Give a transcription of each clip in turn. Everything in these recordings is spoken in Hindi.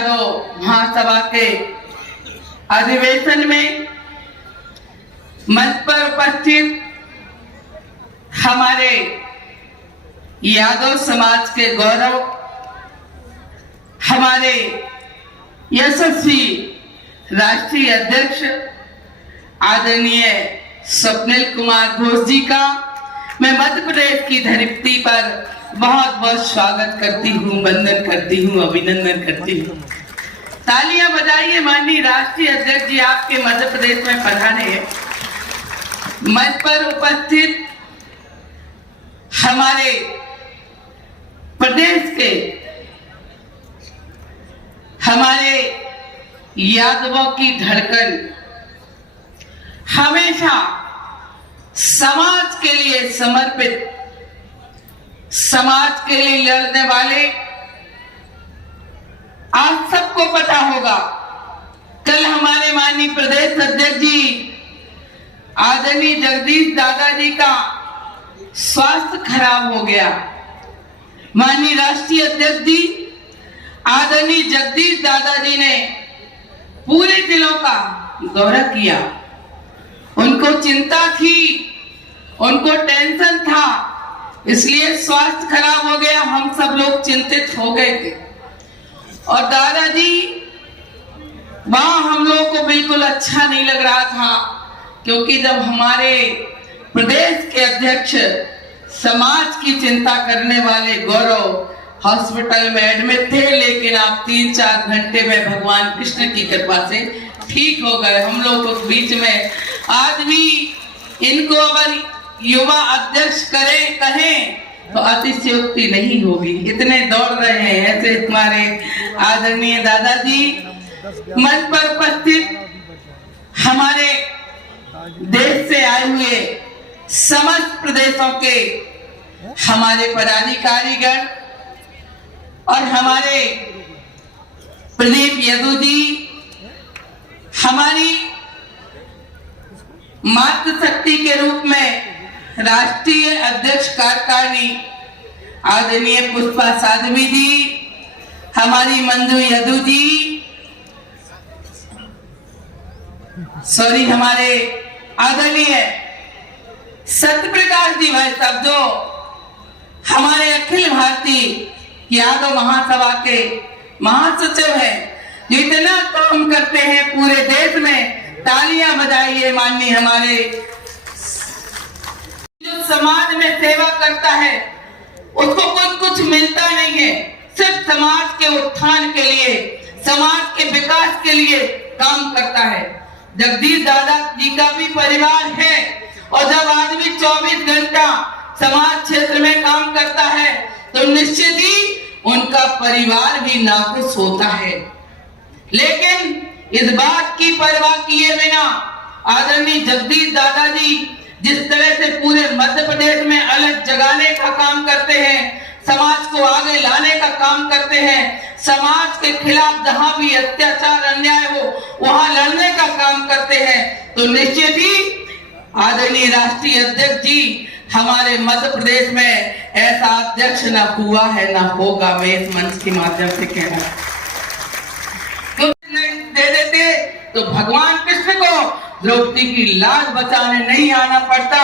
यादव महासभा के अधिवेशन में मंच पर उपस्थित हमारे यादव समाज के गौरव, हमारे यशस्वी राष्ट्रीय अध्यक्ष आदरणीय स्वप्निल कुमार घोष जी का मैं मध्य प्रदेश की धरती पर बहुत बहुत स्वागत करती हूँ, वंदन करती हूँ, अभिनंदन करती हूँ। तालियां बजाइए माननीय राष्ट्रीय अध्यक्ष जी आपके मध्य प्रदेश में पधारे हैं। मंच पर उपस्थित हमारे प्रदेश के हमारे यादवों की धड़कन, हमेशा समाज के लिए समर्पित, समाज के लिए लड़ने वाले, आज सबको पता होगा कल हमारे माननीय प्रदेश अध्यक्ष जी आदरणीय जगदीश दादाजी का स्वास्थ्य खराब हो गया। माननीय राष्ट्रीय अध्यक्ष जी आदरणीय जगदीश दादाजी ने पूरे जिलों का दौरा किया। उनको चिंता थी, उनको टेंशन था, इसलिए स्वास्थ्य खराब हो गया, हम सब लोग चिंतित हो गए थे। और दादाजी वहां हम लोगों को बिल्कुल अच्छा नहीं लग रहा था, क्योंकि जब हमारे प्रदेश के अध्यक्ष समाज की चिंता करने वाले गौरव हॉस्पिटल में एडमिट थे, लेकिन आप 3-4 घंटे में भगवान कृष्ण की कृपा से ठीक हो गए। हम लोगों के बीच में आज भी इनको अगर युवा अध्यक्ष कहें तो अतिशयोक्ति नहीं होगी, इतने दौड़ रहे हैं ऐसे हमारे आदरणीय दादाजी। मंच पर उपस्थित हमारे देश से आए हुए समस्त प्रदेशों के हमारे पदाधिकारीगण और हमारे प्रदीप यदु जी, हमारी मातृशक्ति के रूप में राष्ट्रीय अध्यक्ष कार्यकारिणी आदरणीय पुष्पा साध्वी जी, हमारी मंजू यदु जी, हमारे आदरणीय सत्यप्रकाश जी भाई साहब, जो हमारे अखिल भारतीय यादव महासभा के महासचिव हैं, जो इतना काम करते हैं पूरे देश में। तालियां बजाइए माननीय हमारे जो समाज में सेवा करता है उसको कुछ मिलता नहीं है, सिर्फ समाज के उत्थान के लिए, समाज के विकास के लिए काम करता है। जगदीश दादा जी का भी परिवार है, और जब आदमी 24 घंटा समाज क्षेत्र में काम करता है तो निश्चित ही उनका परिवार भी नाखुश होता है। लेकिन इस बात की परवाह किए बिना आदरणीय जगदीश दादाजी जिस तरह से पूरे मध्य प्रदेश में अलग जगाने का काम करते हैं, समाज को आगे लाने का काम करते हैं, समाज के खिलाफ जहां भी अत्याचार अन्याय हो वहां लड़ने का काम करते हैं, तो निश्चित ही आदरणीय राष्ट्रीय अध्यक्ष जी हमारे मध्य प्रदेश में ऐसा अध्यक्ष न हुआ है न होगा। मैं इस मंच के माध्यम से कह रहा हूं, दे देते तो भगवान कृष्ण को द्रौपदी की लाज बचाने नहीं आना पड़ता।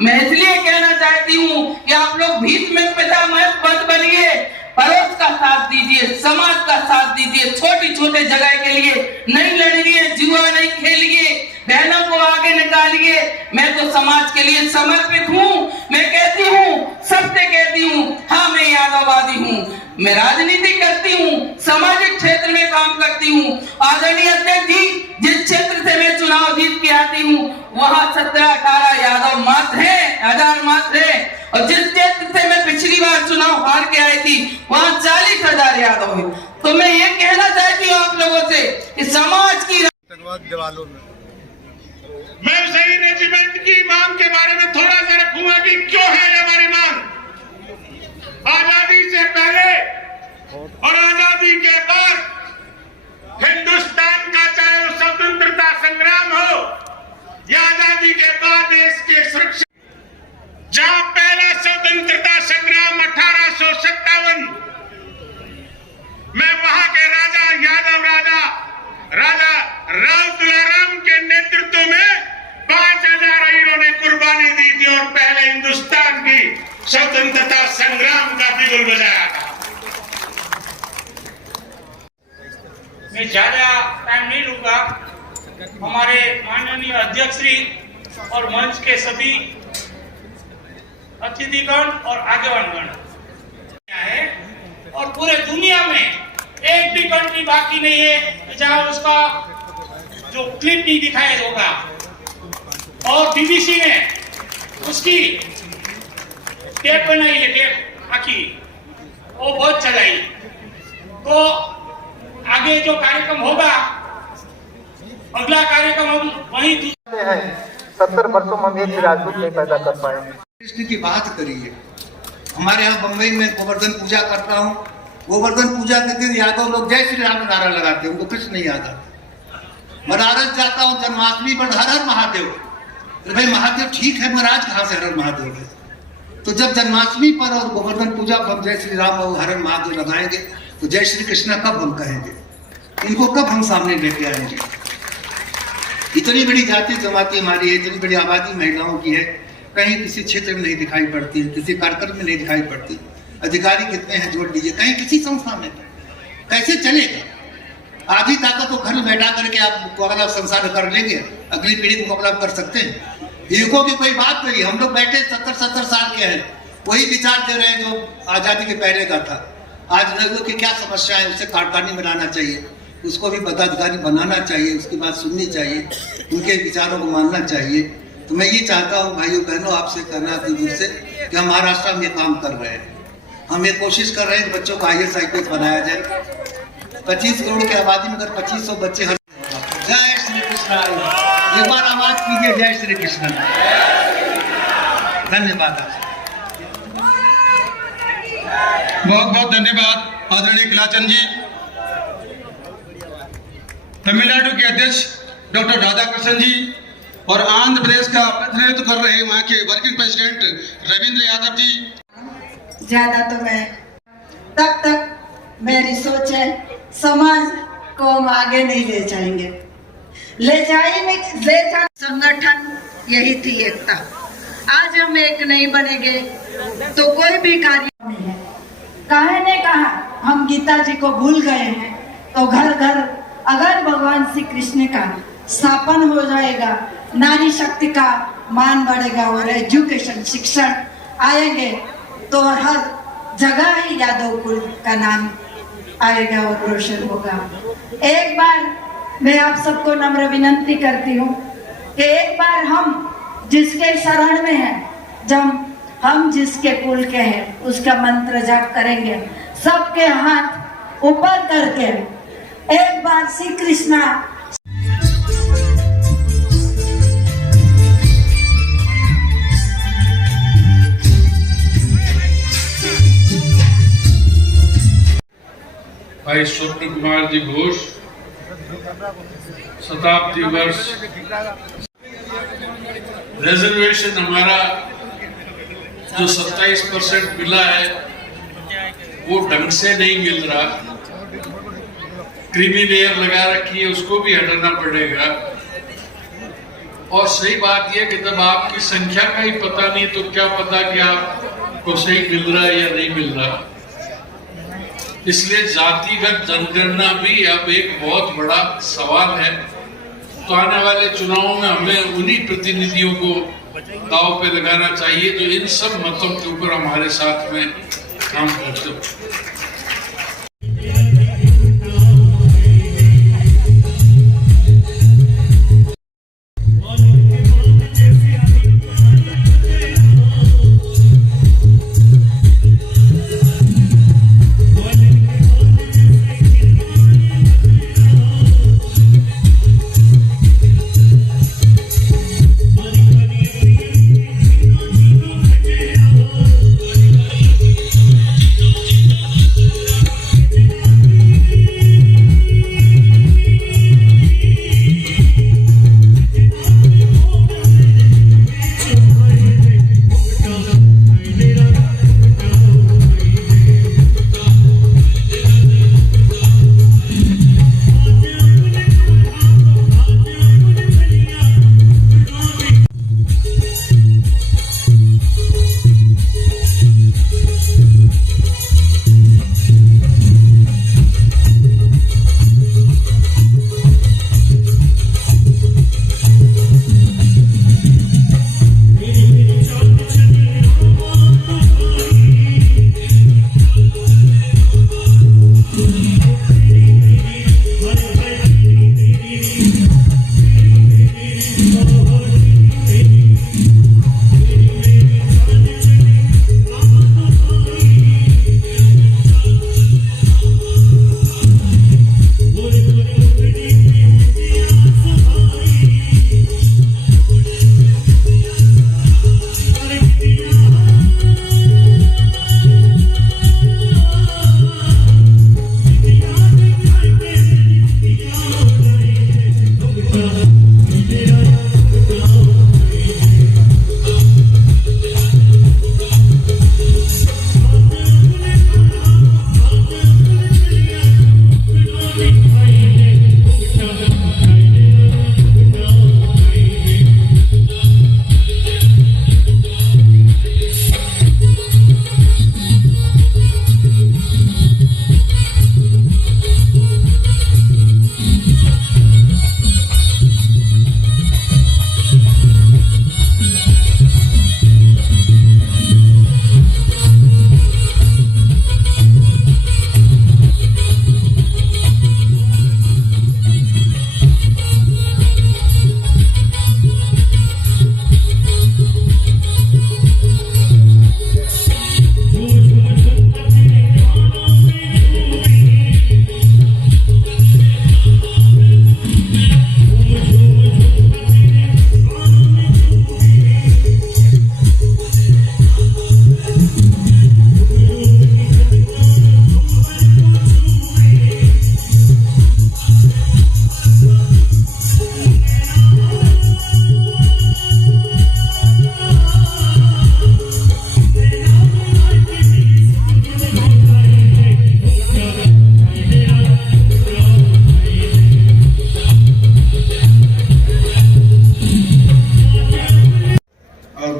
मैं इसलिए कहना चाहती हूँ कि आप लोग भीत में पिता मत बनिए, पड़ोस का साथ दीजिए, समाज का साथ दीजिए, छोटी छोटे जगह के लिए नहीं लड़िए, जुआ नहीं खेलिए, बहनों को आगे निकालिए। मैं तो समाज के लिए समर्पित हूँ। मैं कहती हूँ, सबसे कहती हूँ, हाँ मैं यादववादी हूँ, मैं राजनीति करती हूँ, सामाजिक क्षेत्र में काम करती हूँ। आदरणीय अध्यक्ष जी, जिस क्षेत्र से मैं चुनाव जीत के आती हूँ वहाँ 17-18 यादव मात्र है, 1000 मात्र है, और जिस क्षेत्र से मैं पिछली बार चुनाव हार के आई थी वहाँ 40,000 यादव है। तो मैं ये कहना चाहती हूँ आप लोगों से कि समाज की मैं सही रेजिमेंट की मांग के बारे में थोड़ा सा रखूंगा कि क्यों है हमारी मांग। आजादी से पहले और आजादी के बाद हिंदुस्तान का चाहे वो स्वतंत्रता संग्राम हो या आजादी के बाद देश की सुरक्षा, जहां पहला स्वतंत्रता संग्राम 1857 में वहां के राजा यादव कुर्बानी दी थी और पहले हिंदुस्तान की स्वतंत्रता संग्राम का बिगुल बजाया था। मैं ज्यादा टाइम नहीं लूंगा। हमारे माननीय अध्यक्ष श्री और मंच के सभी अतिथिगण और आगेवानगण है, और पूरे दुनिया में एक भी कंट्री बाकी नहीं है जहां उसका जो क्लिप नहीं दिखाया होगा। और बीबीसी ने उसकी टेप बनाई है, टेप आखी वो बहुत चलाई। तो आगे जो कार्यक्रम होगा, अगला कार्यक्रम हम वहीं है 70 वर्षों में हम एक भी राजदूत नहीं पैदा कर पाए। कृष्ण की बात करिए। हमारे यहाँ बम्बई में गोवर्धन पूजा करता हूँ। गोवर्धन पूजा के दिन यादव लोग जय श्री राम का नारा लगाते हैं, उनको कृष्ण नहीं याद आता। बनारस जाता हूँ जन्माष्टमी पर हर हर महादेव। तो भाई महादेव ठीक है, महाराज कहाँ से हर हर महादेव है? तो जब जन्माष्टमी पर और गोवर्धन पूजा पर जय श्री राम और हर हर महादेव लगाएंगे तो जय श्री कृष्ण कब हम कहेंगे? इनको कब हम सामने लेके आएंगे? इतनी बड़ी जाति जमाती हमारी है, इतनी बड़ी आबादी महिलाओं की है, कहीं किसी क्षेत्र में नहीं दिखाई पड़ती है, किसी कार्यक्रम में नहीं दिखाई पड़ती। अधिकारी कितने हैं जोड़ लीजिए, कहीं किसी संस्था में कैसे चलेगा? आधी ताकत तो घर में बैठा करके आप मुकाबला संसार कर लेंगे, अगली पीढ़ी को मुकाबला कर सकते हैं। युवकों की कोई बात नहीं, हम लोग बैठे 70-70 साल के हैं, वही विचार दे रहे हैं जो आजादी के पहले का था। आज लोगों की क्या समस्या है, उसे कारखानी बनाना चाहिए, उसको भी पदाधिकारी बनाना चाहिए, उसकी बात सुननी चाहिए, उनके विचारों को मानना चाहिए। तो मैं ये चाहता हूँ भाइयों बहनों आपसे कहना दूर से कि हम महाराष्ट्र में काम कर रहे हैं। हम ये कोशिश कर रहे हैं कि बच्चों को IAS IPS बनाया जाए। 25 करोड़ की आबादी में अगर 2500 बच्चे हर जय श्री कृष्ण, एक बार आवाज कीजिए जय श्री कृष्ण। धन्यवाद आपसे। बहुत बहुत धन्यवाद आदरणीय किलाचंद जी। तमिलनाडु के अध्यक्ष डॉक्टर राधाकृष्णन जी और आंध्र प्रदेश का प्रतिनिधित्व कर रहे वहाँ के वर्किंग प्रेसिडेंट रविंद्र यादव जी। ज्यादा तो मैं तक मेरी सोच है समाज को हम आगे नहीं ले जाएंगे, ले जा संगठन यही थी एकता। आज हम एक नहीं बनेंगे तो कोई भी कार्य नहीं है। काहे ने कहा हम गीता जी को भूल गए हैं, तो घर घर अगर भगवान श्री कृष्ण का स्थापन हो जाएगा, नारी शक्ति का मान बढ़ेगा और एजुकेशन शिक्षण आएंगे तो हर जगह ही यादव कुल का नाम आएगा और रोशन होगा। एक बार मैं आप सबको नम्र विनंती करती हूँ कि एक बार हम जिसके शरण में हैं, जब हम जिसके कुल के हैं उसका मंत्र जाप करेंगे, सबके हाथ ऊपर करके एक बार श्री कृष्णा भाई स्वप्न कुमार जी घोष शताब्दी वर्ष रिजर्वेशन हमारा जो 27% मिला है वो ढंग से नहीं मिल रहा। क्रीमी लेयर लगा रखी है, उसको भी हटाना पड़ेगा। और सही बात यह कि जब आपकी संख्या का ही पता नहीं तो क्या पता कि आपको सही मिल रहा है या नहीं मिल रहा। इसलिए जातिगत जनगणना भी अब एक बहुत बड़ा सवाल है। तो आने वाले चुनावों में हमें उन्हीं प्रतिनिधियों को दांव पे लगाना चाहिए जो इन सब मतों के ऊपर हमारे साथ में काम करते।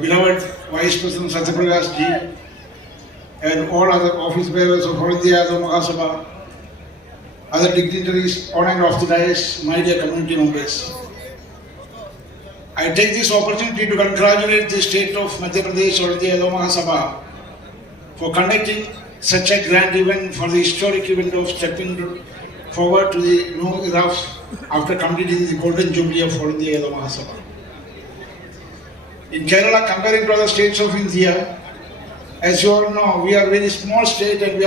beloved Vice President Satyaprakash ji, and all other office bearers of All India Yadav Mahasabha, other dignitaries on and off the dais, my dear community members. I take this opportunity to congratulate the state of Madhya Pradesh All India Yadav Mahasabha for conducting such a grand event, for the historic event of stepping forward to the new era after completing the golden jubilee of All India Yadav Mahasabha. In Kerala, comparing to other states of India, as you all know, we are a very small state, and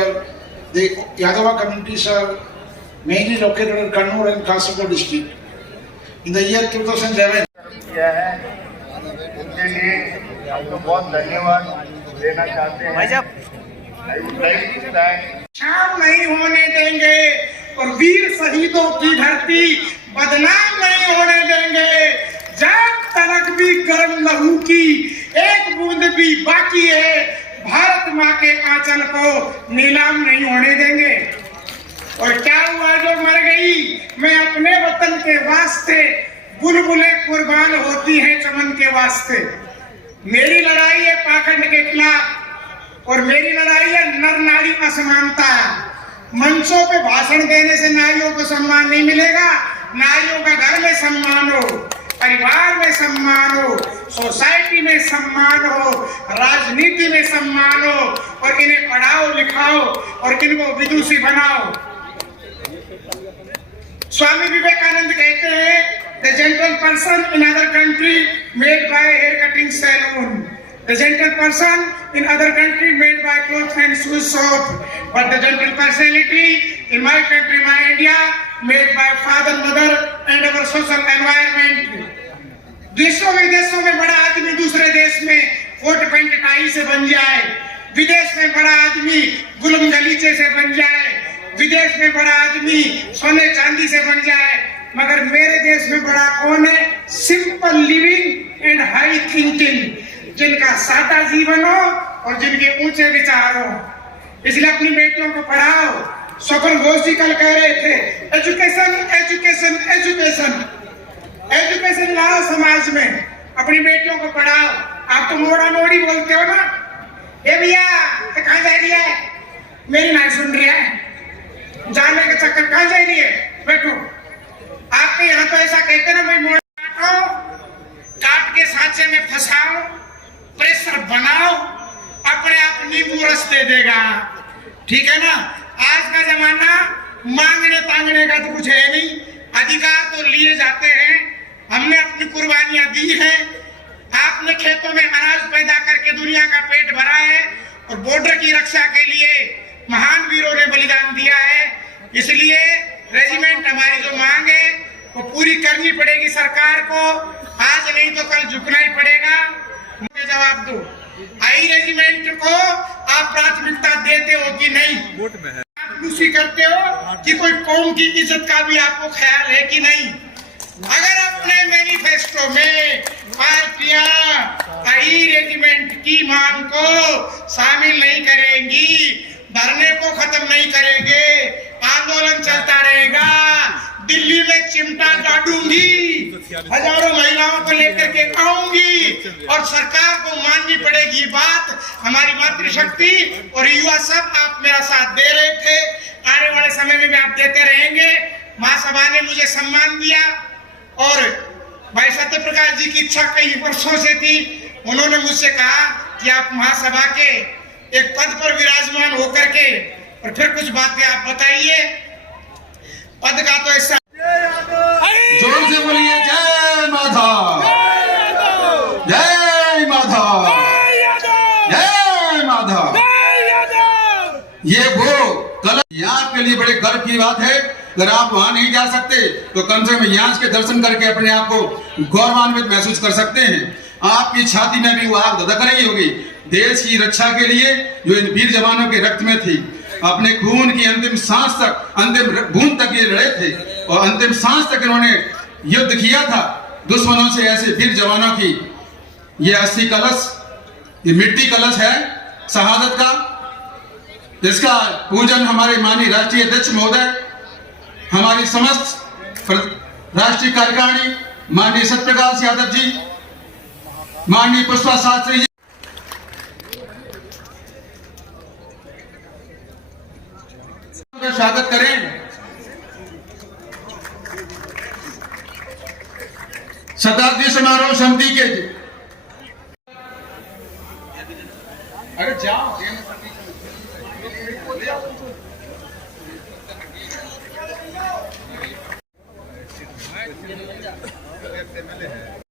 the Yadava communities are mainly located in Kannur and Kasaragod district. In the year 2011, किया है उनके लिए आपको बहुत धन्यवाद देना चाहते हैं। I would like to thank शाम नहीं होने देंगे और वीर शहीदों की धरती बदनाम नहीं होने देंगे। जब तक भी गर्म लहू की एक बूंद भी बाकी है, भारत माँ के आंचल को नीलाम नहीं होने देंगे। और क्या हुआ जो मर गई? मैं अपने वतन के वास्ते, बुलबुलें कुर्बान होती हैं चमन के वास्ते। मेरी लड़ाई है पाखंड के खिलाफ और मेरी लड़ाई है नर नारी असमानता। मंचों पे भाषण देने से नारियों को सम्मान नहीं मिलेगा। नारियों का घर में सम्मान हो, परिवार में सम्मान हो, सोसाइटी में सम्मान हो, राजनीति में सम्मान हो, और इन्हें पढ़ाओ लिखाओ और इनको विदुषी बनाओ। स्वामी विवेकानंद कहते हैं, the gentle person in other country made by hair cutting salon, the gentle person in other country made by cloth and shoe shop, but the gentle personality in my country, my India, made by father, mother and our social environment. देशों विदेशों में बड़ा आदमी दूसरे देश में कोट पैंट टाई से बन जाए, विदेश में बड़ा आदमी गुलम गलीचे से बन जाए, विदेश में बड़ा आदमी सोने चांदी से बन जाए, मगर मेरे देश में बड़ा कौन है? Simple living and high thinking, जिनका सादा जीवन हो और जिनके ऊंचे विचार हो। इसलिए अपनी बेटियों को पढ़ाओ। स्वप्न घोष जी कल कह रहे थे, एजुकेशन एजुकेशन एजुकेशन एजुकेशन लाओ समाज में, अपनी बेटियों को पढ़ाओ। आप तो मोड़ा मोड़ी बोलते हो ना, ए भैया कहाँ जा रही है? मेरी ना सुन रही है, जाने का चक्कर कहाँ जा रही है? बैठो। आपके यहाँ तो ऐसा कहते ना, भाई मोड़ काटो, काट के सांचे में फंसाओ, प्रेशर बनाओ, अपने आप नींबू रस दे देगा। ठीक है ना? आज का जमाना मांगने तांगने का तो कुछ है नहीं, अधिकार तो लिए जाते हैं। हमने अपनी कुर्बानियां दी हैं। आपने खेतों में अनाज पैदा करके दुनिया का पेट भरा है और बॉर्डर की रक्षा के लिए महान वीरों ने बलिदान दिया है। इसलिए रेजिमेंट हमारी जो मांग है वो पूरी करनी पड़ेगी सरकार को। आज नहीं तो कल झुकना ही पड़ेगा। मुझे जवाब दो, आई रेजिमेंट को आप प्राथमिकता देते हो कि नहीं? दूसरी करते हो कि कोई कौम की इज्जत का भी आपको ख्याल है कि नहीं? अगर अपने मैनिफेस्टो में पार्टियां आई रेजिमेंट की मांग को शामिल नहीं करेंगी, धरने को खत्म नहीं करेंगे, आंदोलन चलता रहेगा, दिल्ली में चिमटा गाड़ूंगी, हजारों महिलाओं को लेकर के आऊंगी और सरकार को माननी पड़ेगी बात। हमारी मातृशक्ति और युवा सब आप मेरा साथ दे रहे थे, आने वाले समय में भी आप देते रहेंगे। महासभा ने मुझे सम्मान दिया और भाई सत्यप्रकाश जी की इच्छा कई वर्षों से थी। उन्होंने मुझसे कहा कि आप महासभा के एक पद पर विराजमान होकर के और फिर कुछ बातें आप बताइए। पद का तो ऐसा जोर से बोलिए, जय माता, जय माता, जय माता। ये वो कल यहाँ के लिए बड़े गर्व की बात है। अगर आप वहां नहीं जा सकते तो कम से कम यहाँ के दर्शन करके अपने आप को गौरवान्वित महसूस कर सकते हैं। आपकी छाती में भी वो आग धधक रही होगी। देश की रक्षा के लिए जो इन वीर जवानों के रक्त में थी, अपने खून की अंतिम सांस तक, अंतिम बूंद तक ये लड़े थे और अंतिम सांस तक इन्होंने युद्ध किया था दुश्मनों से। ऐसे वीर जवानों की ये अस्थि कलश, ये मिट्टी कलश है शहादत का। इसका पूजन हमारे माननीय राष्ट्रीय अध्यक्ष महोदय, हमारी समस्त राष्ट्रीय कार्यकारिणी माननीय सत्यप्रकाश यादव जी माननीय पुष्पा शास्त्री जी का स्वागत करें। शताब्दी समारोह समिति के अरे जाओ